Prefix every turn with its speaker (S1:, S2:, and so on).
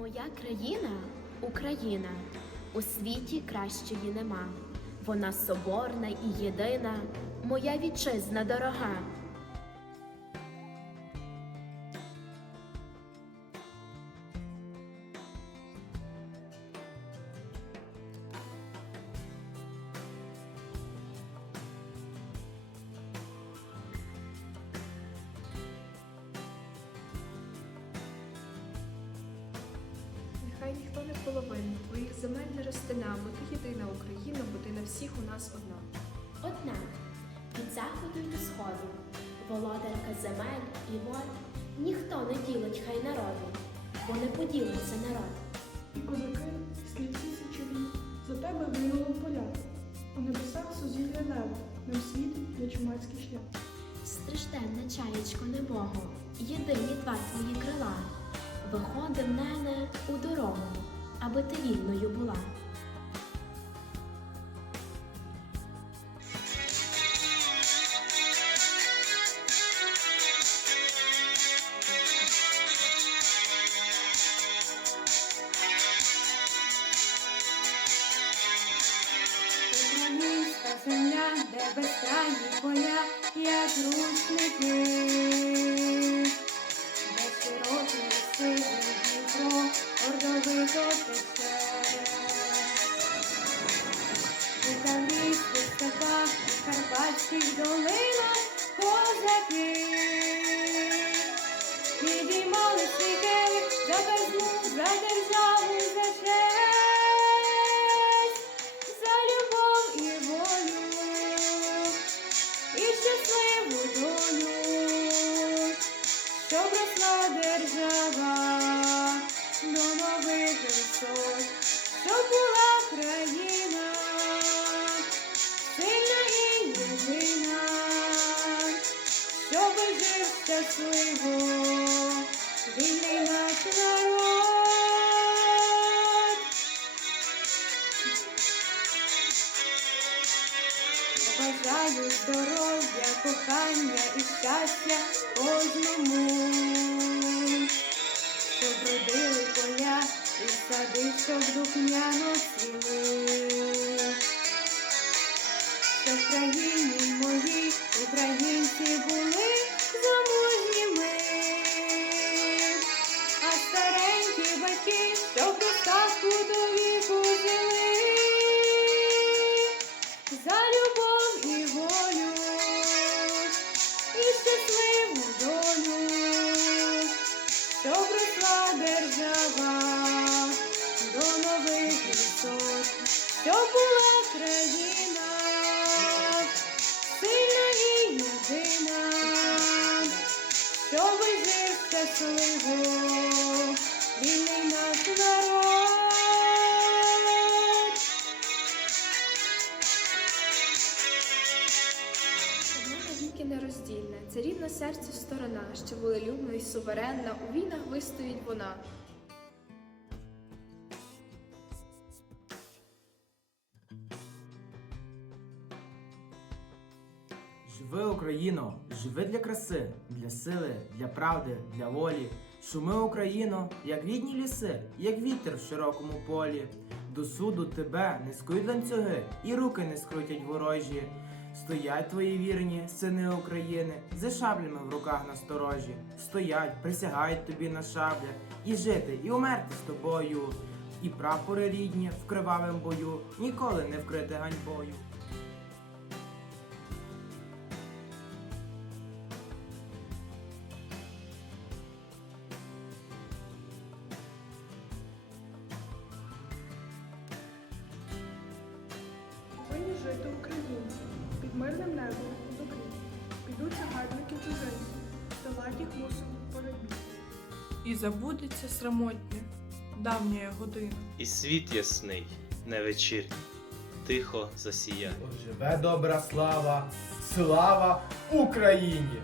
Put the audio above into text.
S1: Моя країна Україна. У світі кращої нема. Вона соборна і єдина, моя вітчизна дорога.
S2: Нехай ніхто не половина, твоїх земель не розтина, бо ти єдина Україна, бо ти на всіх у нас одна.
S1: Одна від заходу й до сходу, володарка земель і вод, ніхто не ділить хай народу, бо не поділиться народ.
S3: І козаки слід тисячі за тебе винули поля. У небесах сузір'я небо, нам світить для чумацький шлях.
S1: Стражденне чаєчко небого, єдині два твої крила. Виходи мене у дорогу, аби ти вільною була.
S4: Земля, де безкрайні поля, як рушники, держава до нових висот, щоб була країна сильна і єдина, щоб жив щасливо, вільний наш народ. Бажаю здоров'я, кохання і щастя кожному, і сади, щоб духняно цвіли. Щоб в країні моїй українці були заможніми, а старенькі батьки, щоб щоб була країна? Сильна і єдина, щоб жив щасливо, вільний наш народ.
S2: Одна навіки нероздільна, це рідна серцю сторона, що волелюбна і суверенна, у війнах вистоїть вона.
S5: Живи Україно, живи для краси, для сили, для правди, для волі. Шуми Україно, як рідні ліси, як вітер в широкому полі. До суду тебе не скують ланцюги, і руки не скрутять ворожі. Стоять твої вірні, сини України, за шаблями в руках насторожі. Стоять, присягають тобі на шаблях, і жити, і умерти з тобою. І прапори рідні в кривавим бою ніколи не вкрити ганьбою.
S3: Жити українці під мирним небом у добрі. Підуть загарбники чужинці, здолать їх в боротьбі.
S6: І забудеться срамотня давня година.
S7: І світ ясний, не вечірній, тихо засіяє.
S8: Живе добра слава, слава Україні!